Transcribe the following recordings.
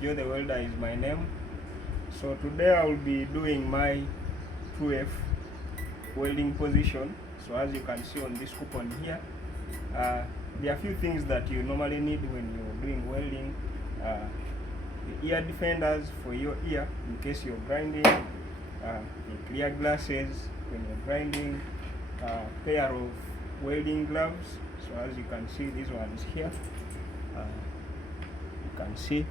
Joe the Welder is my name. So today I will be doing my 2F welding position. So as you can see on this coupon here, there are a few things that you normally need when you're doing welding. The ear defenders for your ear in case you're grinding, the clear glasses when you're grinding, pair of welding gloves. So as you can see, these ones here, you can see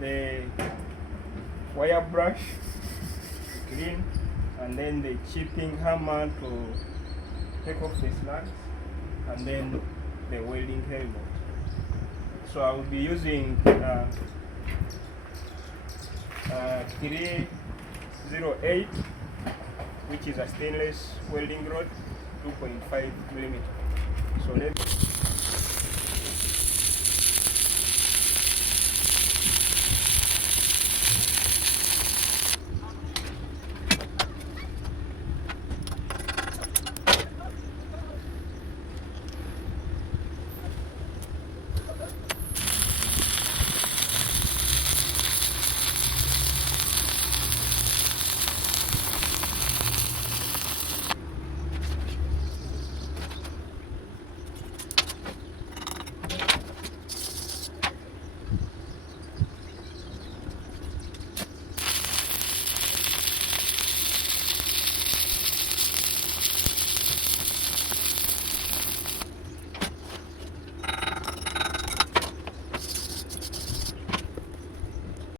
the wire brush clean, and then the chipping hammer to take off the slugs, and then the welding helmet. So I will be using 308, which is a stainless welding rod, 2.5 millimeter. So let's